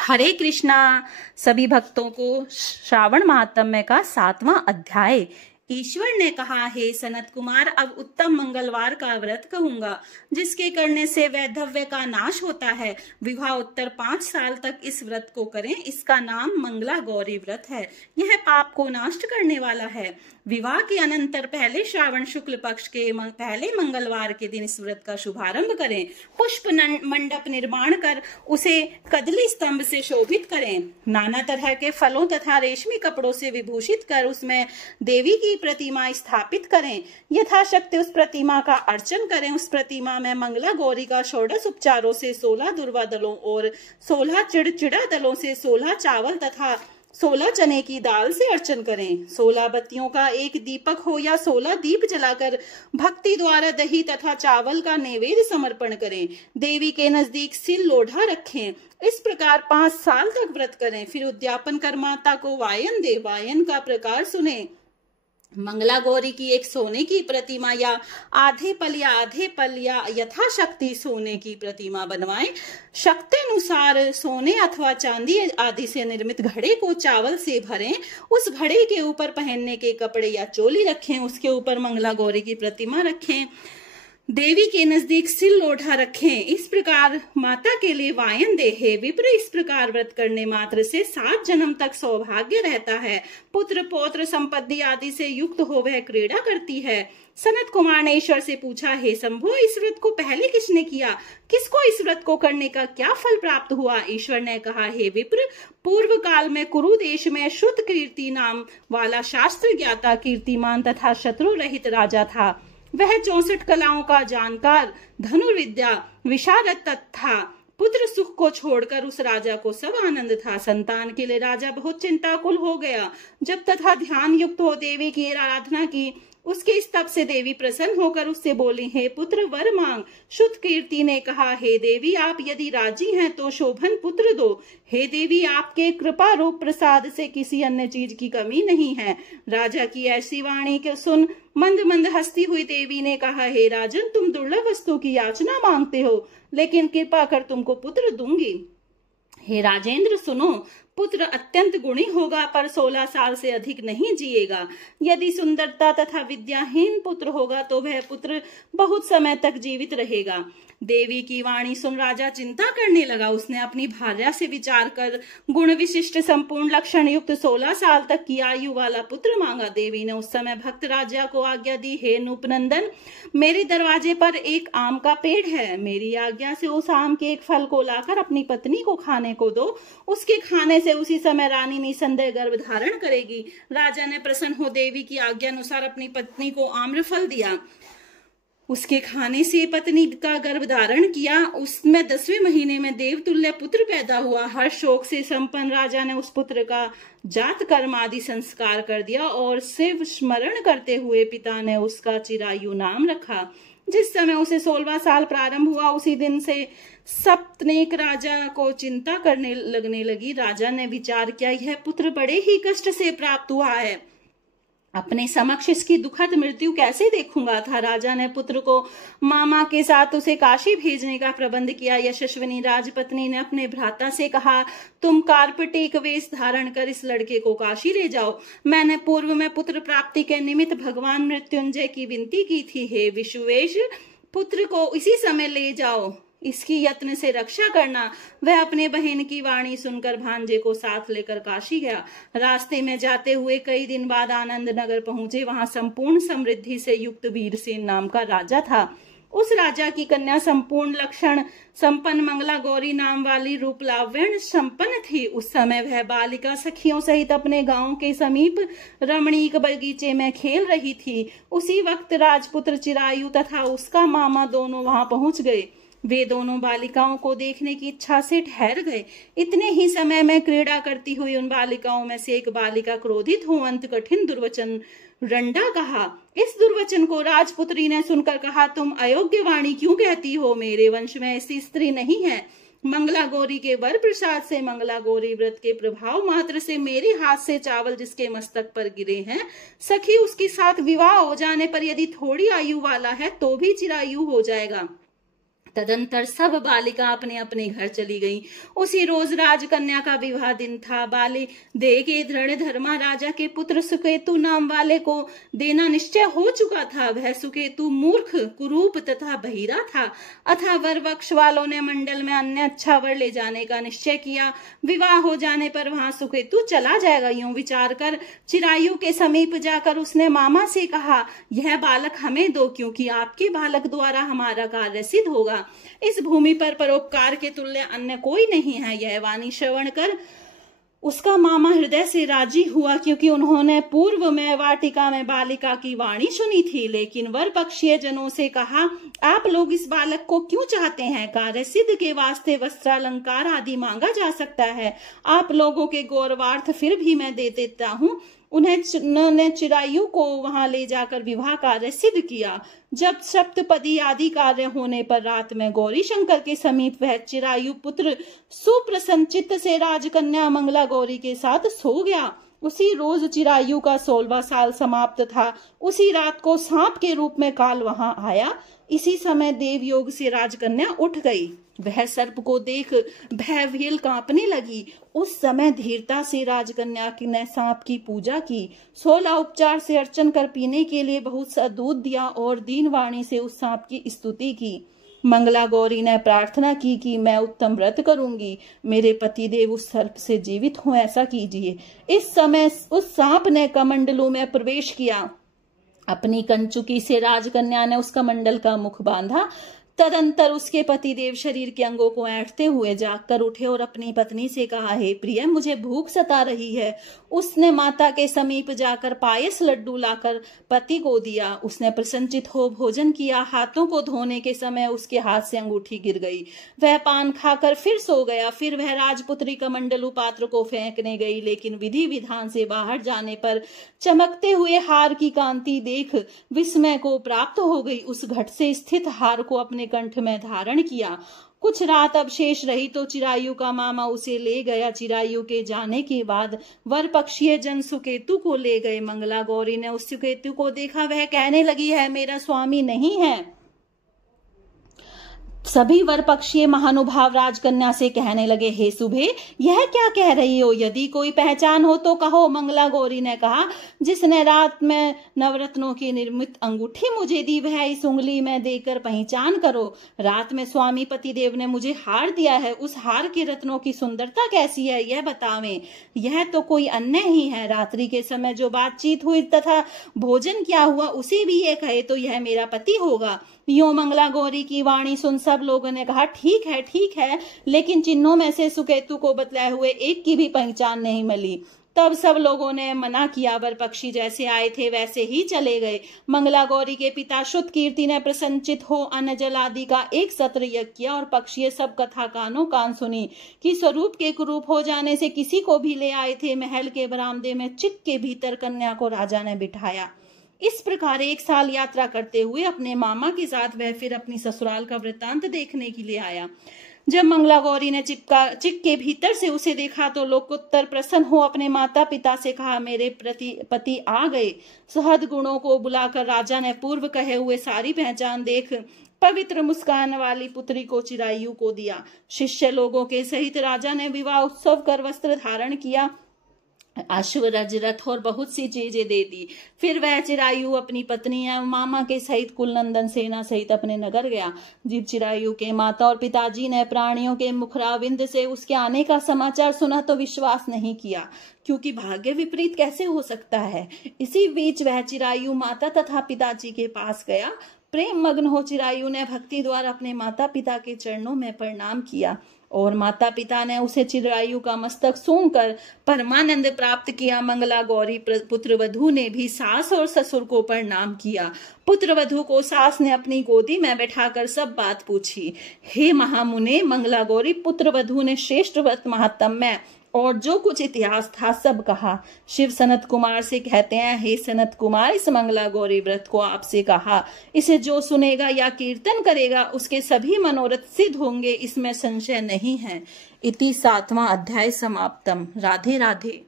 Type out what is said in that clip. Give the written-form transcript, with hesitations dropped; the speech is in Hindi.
हरे कृष्णा। सभी भक्तों को श्रावण महात्म्य का 7वां अध्याय। ईश्वर ने कहा, हे सनत कुमार, अब उत्तम मंगलवार का व्रत कहूंगा, जिसके करने से वैधव्य का नाश होता है। विवाह उत्तर 5 साल तक इस व्रत को करें। इसका नाम मंगला गौरी व्रत है। यह पाप को नष्ट करने वाला है। विवाह के अनंतर पहले श्रावण शुक्ल पक्ष के पहले मंगलवार के दिन इस व्रत का शुभारंभ करें। पुष्प मंडप निर्माण कर उसे कदली स्तंभ से शोभित करें। नाना तरह के फलों तथा रेशमी कपड़ों से विभूषित कर उसमें देवी की प्रतिमा स्थापित करें। यथाशक्ति उस प्रतिमा का अर्चन करें। उस प्रतिमा में मंगला गौरी का षोडश उपचारों से 16 दुर्वा दलों और 16 चिड़चिड़ा दलों से 16 चावल तथा 16 चने की दाल से अर्चन करें। 16 बत्तियों का एक दीपक हो या 16 दीप जलाकर भक्ति द्वारा दही तथा चावल का नैवेद्य समर्पण करें। देवी के नजदीक सिल लोढ़ा रखें। इस प्रकार 5 साल तक व्रत करें। फिर उद्यापन कर माता को वायन दे। वायन का प्रकार सुने। मंगला गौरी की एक सोने की प्रतिमा या आधे पल या यथाशक्ति सोने की प्रतिमा बनवाएं। शक्ति अनुसार सोने अथवा चांदी आदि से निर्मित घड़े को चावल से भरें। उस घड़े के ऊपर पहनने के कपड़े या चोली रखें। उसके ऊपर मंगला गौरी की प्रतिमा रखें। देवी के नजदीक सिल लोढ़ा रखें। इस प्रकार माता के लिए वायन दे। हे विप्र, इस प्रकार व्रत करने मात्र से 7 जन्म तक सौभाग्य रहता है। पुत्र पौत्र संपत्ति आदि से युक्त हो वह क्रीड़ा करती है। सनत कुमार ने ईश्वर से पूछा, हे शंभो, इस व्रत को पहले किसने किया? किसको इस व्रत को करने का क्या फल प्राप्त हुआ? ईश्वर ने कहा, हे विप्र, पूर्व काल में कुरु देश में श्रुत कीर्ति नाम वाला शास्त्र ज्ञाता कीर्तिमान तथा शत्रु रहित राजा था। वह 64 कलाओं का जानकार, धनुर्विद्या विशारद था। पुत्र सुख को छोड़कर उस राजा को सब आनंद था। संतान के लिए राजा बहुत चिंताकुल हो गया। जब तथा ध्यान युक्त हो देवी की आराधना की, उसके स्तव से देवी प्रसन्न होकर उससे बोली, हे पुत्र, वर मांग। शुद्ध कीर्ति ने कहा, हे देवी, आप यदि राजी हैं तो शोभन पुत्र दो। हे देवी, आपके कृपा रूप प्रसाद से किसी अन्य चीज की कमी नहीं है। राजा की ऐसी वाणी के सुन मंद मंद हंसती हुई देवी ने कहा, हे राजन, तुम दुर्लभ वस्तु की याचना मांगते हो, लेकिन कृपा कर तुमको पुत्र दूंगी। हे राजेंद्र, सुनो, पुत्र अत्यंत गुणी होगा, पर 16 साल से अधिक नहीं जिएगा। यदि सुंदरता तथा विद्याहीन पुत्र होगा तो वह पुत्र बहुत समय तक जीवित रहेगा। देवी की वाणी सुन राजा चिंता करने लगा। उसने अपनी भार्या से विचार कर गुण विशिष्ट संपूर्ण लक्षण युक्त 16 साल तक की आयु वाला पुत्र मांगा। देवी ने उस समय भक्त राजा को आज्ञा दी, हे नूपनंदन, मेरे दरवाजे पर एक आम का पेड़ है। मेरी आज्ञा से उस आम के एक फल को लाकर अपनी पत्नी को खाने को दो। उसके खाने से उसी समय रानी निसंदेह गर्भ धारण करेगी। राजा ने प्रसन्न हो देवी की आज्ञा अनुसार अपनी पत्नी को आम्रफल दिया। उसके खाने से पत्नी का गर्भ धारण किया। उसमें 10वें महीने में देवतुल्य पुत्र पैदा हुआ। हर शोक से संपन्न राजा ने उस पुत्र का जात कर्म आदि संस्कार कर दिया और शिव स्मरण करते हुए पिता ने उसका चिरायु नाम रखा। जिस समय उसे 16वां साल प्रारंभ हुआ, उसी दिन से सप्तनेक राजा को चिंता करने लगने लगी। राजा ने विचार किया, यह पुत्र बड़े ही कष्ट से प्राप्त हुआ है, अपने समक्ष इसकी दुखद मृत्यु कैसे देखूंगा था। राजा ने पुत्र को मामा के साथ उसे काशी भेजने का प्रबंध किया। यशस्विनी राजपत्नी ने अपने भ्राता से कहा, तुम कार्पटेक वेश धारण कर इस लड़के को काशी ले जाओ। मैंने पूर्व में पुत्र प्राप्ति के निमित्त भगवान मृत्युंजय की विनती की थी। हे विश्वेश, पुत्र को इसी समय ले जाओ, इसकी यत्न से रक्षा करना। वह अपने बहन की वाणी सुनकर भांजे को साथ लेकर काशी गया। रास्ते में जाते हुए कई दिन बाद आनंद नगर पहुंचे। वहां संपूर्ण समृद्धि से युक्त वीरसेन नाम का राजा था। उस राजा की कन्या संपूर्ण लक्षण संपन्न मंगला गौरी नाम वाली रूप लावण्य संपन्न थी। उस समय वह बालिका सखियों सहित अपने गांव के समीप रमणीक बगीचे में खेल रही थी। उसी वक्त राजपुत्र चिरायु तथा उसका मामा दोनों वहां पहुंच गए। वे दोनों बालिकाओं को देखने की इच्छा से ठहर गए। इतने ही समय में क्रीड़ा करती हुई उन बालिकाओं में से एक बालिका क्रोधित हो अंत कठिन दुर्वचन रंडा कहा। इस दुर्वचन को राजपुत्री ने सुनकर कहा, तुम अयोग्य वाणी क्यों कहती हो? मेरे वंश में ऐसी स्त्री नहीं है। मंगला गौरी के वर प्रसाद से मंगला गौरी व्रत के प्रभाव मात्र से मेरे हाथ से चावल जिसके मस्तक पर गिरे हैं, सखी उसके साथ विवाह हो जाने पर यदि थोड़ी आयु वाला है तो भी चिरायु हो जाएगा। तदंतर सब बालिका अपने अपने घर चली गईं। उसी रोज राजकन्या का विवाह दिन था। बाली दे के दृढ़ धर्मा राजा के पुत्र सुकेतु नाम वाले को देना निश्चय हो चुका था। वह सुकेतु मूर्ख, कुरूप तथा बहिरा था। अतः वर पक्ष वालों ने मंडल में अन्य अच्छा वर ले जाने का निश्चय किया। विवाह हो जाने पर वहां सुकेतु चला जाएगा। यूं विचार कर चिरायु के समीप जाकर उसने मामा से कहा, यह बालक हमें दो, क्योंकि आपके बालक द्वारा हमारा कार्य सिद्ध होगा। इस भूमि पर परोपकार के तुल्य अन्य कोई नहीं है। यह वाणी श्रवण कर उसका मामा हृदय से राजी हुआ, क्योंकि उन्होंने पूर्व में वाटिका में बालिका की वाणी सुनी थी। लेकिन वर पक्षीय जनों से कहा, आप लोग इस बालक को क्यों चाहते हैं? कार्य सिद्ध के वास्ते वस्त्रालंकार आदि मांगा जा सकता है। आप लोगों के गौरवार्थ फिर भी मैं दे देता हूँ। उन्होंने चिरायु को वहां ले जाकर विवाह कार्य सिद्ध किया। जब सप्तपदी आदि कार्य होने पर रात में गौरी शंकर के समीप वह चिरायु पुत्र सुप्रसन्न चित्त से राजकन्या मंगला गौरी के साथ सो गया। उसी रोज चिरायु का 16वां साल समाप्त था। उसी रात को सांप के रूप में काल वहां आया। इसी समय देव योग से राजकन्या उठ गई। वह सर्प को देख भयभील कांपने लगी। उस समय धीरता से राजकन्या ने सांप की पूजा की। 16 उपचार से अर्चन कर पीने के लिए बहुत सा दूध दिया और दीन वाणी से उस सांप की स्तुति की। मंगला गौरी ने प्रार्थना की कि मैं उत्तम व्रत करूंगी, मेरे पति देव उस सर्प से जीवित हों, ऐसा कीजिए। इस समय उस सांप ने कमंडलू में प्रवेश किया। अपनी कंचुकी से राजकन्या ने उस कमंडल का मुख बांधा। तदंतर उसके पतिदेव शरीर के अंगों को ऐंठते हुए जागकर उठे और अपनी पत्नी से कहा, हे प्रिय, मुझे भूख सता रही है। उसने माता के समीप जाकर पायस लड्डू लाकर पति को दिया। उसने प्रसन्नचित हो भोजन किया। हाथों को धोने के समय उसके हाथ से अंगूठी गिर गई। वह पान खाकर फिर सो गया। फिर वह राजपुत्री कमंडलू पात्र को फेंकने गई, लेकिन विधि विधान से बाहर जाने पर चमकते हुए हार की कांति देख विस्मय को प्राप्त हो गई। उस घट से स्थित हार को अपने कंठ में धारण किया। कुछ रात अवशेष रही तो चिरायु का मामा उसे ले गया। चिरायु के जाने के बाद वर पक्षीय जन सुकेतु को ले गए। मंगला गौरी ने उस सुकेतु को देखा। वह कहने लगी, है मेरा स्वामी नहीं है। सभी वर पक्षीय महानुभाव राजकन्या से कहने लगे, हे सुभे, यह क्या कह रही हो? यदि कोई पहचान हो तो कहो। मंगला गौरी ने कहा, जिसने रात में नवरत्नों की निर्मित अंगूठी मुझे दी, वह इस उंगली में देकर पहचान करो। रात में स्वामी पतिदेव ने मुझे हार दिया है। उस हार के रत्नों की सुंदरता कैसी है, यह बतावें। यह तो कोई अन्य ही है। रात्रि के समय जो बातचीत हुई तथा भोजन क्या हुआ, उसे भी ये कहे तो यह मेरा पति होगा। यूं मंगला गौरी की वाणी सुन सब लोगों ने कहा, ठीक है, लेकिन चिन्हों में से सुकेतु को बतलाए हुए एक की भी पहचान नहीं मिली। तब सब लोगों ने मना किया। वर पक्षी जैसे आए थे वैसे ही चले गए। मंगला गौरी के पिता शुद्ध कीर्ति ने प्रसन्नचित हो अन्न जल आदि का एक सत्र यज्ञ किया और पक्षी सब कथा कानों कान सुनी कि स्वरूप के कुरूप हो जाने से किसी को भी ले आए थे। महल के बरामदे में चित्त के भीतर कन्या को राजा ने बिठाया। इस प्रकार 1 साल यात्रा करते हुए अपने मामा के साथ वह फिर अपनी ससुराल का वृत्तांत देखने के लिए आया। जब मंगला गौरी ने चिक के भीतर से उसे देखा तो लोकोत्तर प्रसन्न हो अपने माता पिता से कहा, मेरे पति आ गए। सहद गुणों को बुलाकर राजा ने पूर्व कहे हुए सारी पहचान देख पवित्र मुस्कान वाली पुत्री को चिरायु को दिया। शिष्य लोगों के सहित राजा ने विवाह उत्सव कर वस्त्र धारण किया, अश्व रथ और बहुत सी चीजें दे दी। फिर वह चिरायु अपनी पत्नी एवं मामा के सहित कुलनंदन सेना सहित अपने नगर गया। जब चिरायु के माता और पिताजी ने प्राणियों के मुखराविंद से उसके आने का समाचार सुना तो विश्वास नहीं किया, क्योंकि भाग्य विपरीत कैसे हो सकता है। इसी बीच वह चिरायु माता तथा पिताजी के पास गया। प्रेम मग्न हो चिरायु ने भक्ति द्वारा अपने माता पिता के चरणों में प्रणाम किया और माता पिता ने उसे चिरायु का मस्तक सूंघकर परमानंद प्राप्त किया। मंगला गौरी पुत्रवधू ने भी सास और ससुर को प्रणाम किया। पुत्रवधू को सास ने अपनी गोदी में बैठाकर सब बात पूछी। हे महामुने, मंगला गौरी पुत्रवधू ने श्रेष्ठ व्रत महात्म्य और जो कुछ इतिहास था सब कहा। शिव सनत कुमार से कहते हैं, हे सनत कुमार, इस मंगला गौरी व्रत को आपसे कहा, इसे जो सुनेगा या कीर्तन करेगा उसके सभी मनोरथ सिद्ध होंगे, इसमें संशय नहीं है। इति 7वां अध्याय समाप्तम। राधे राधे।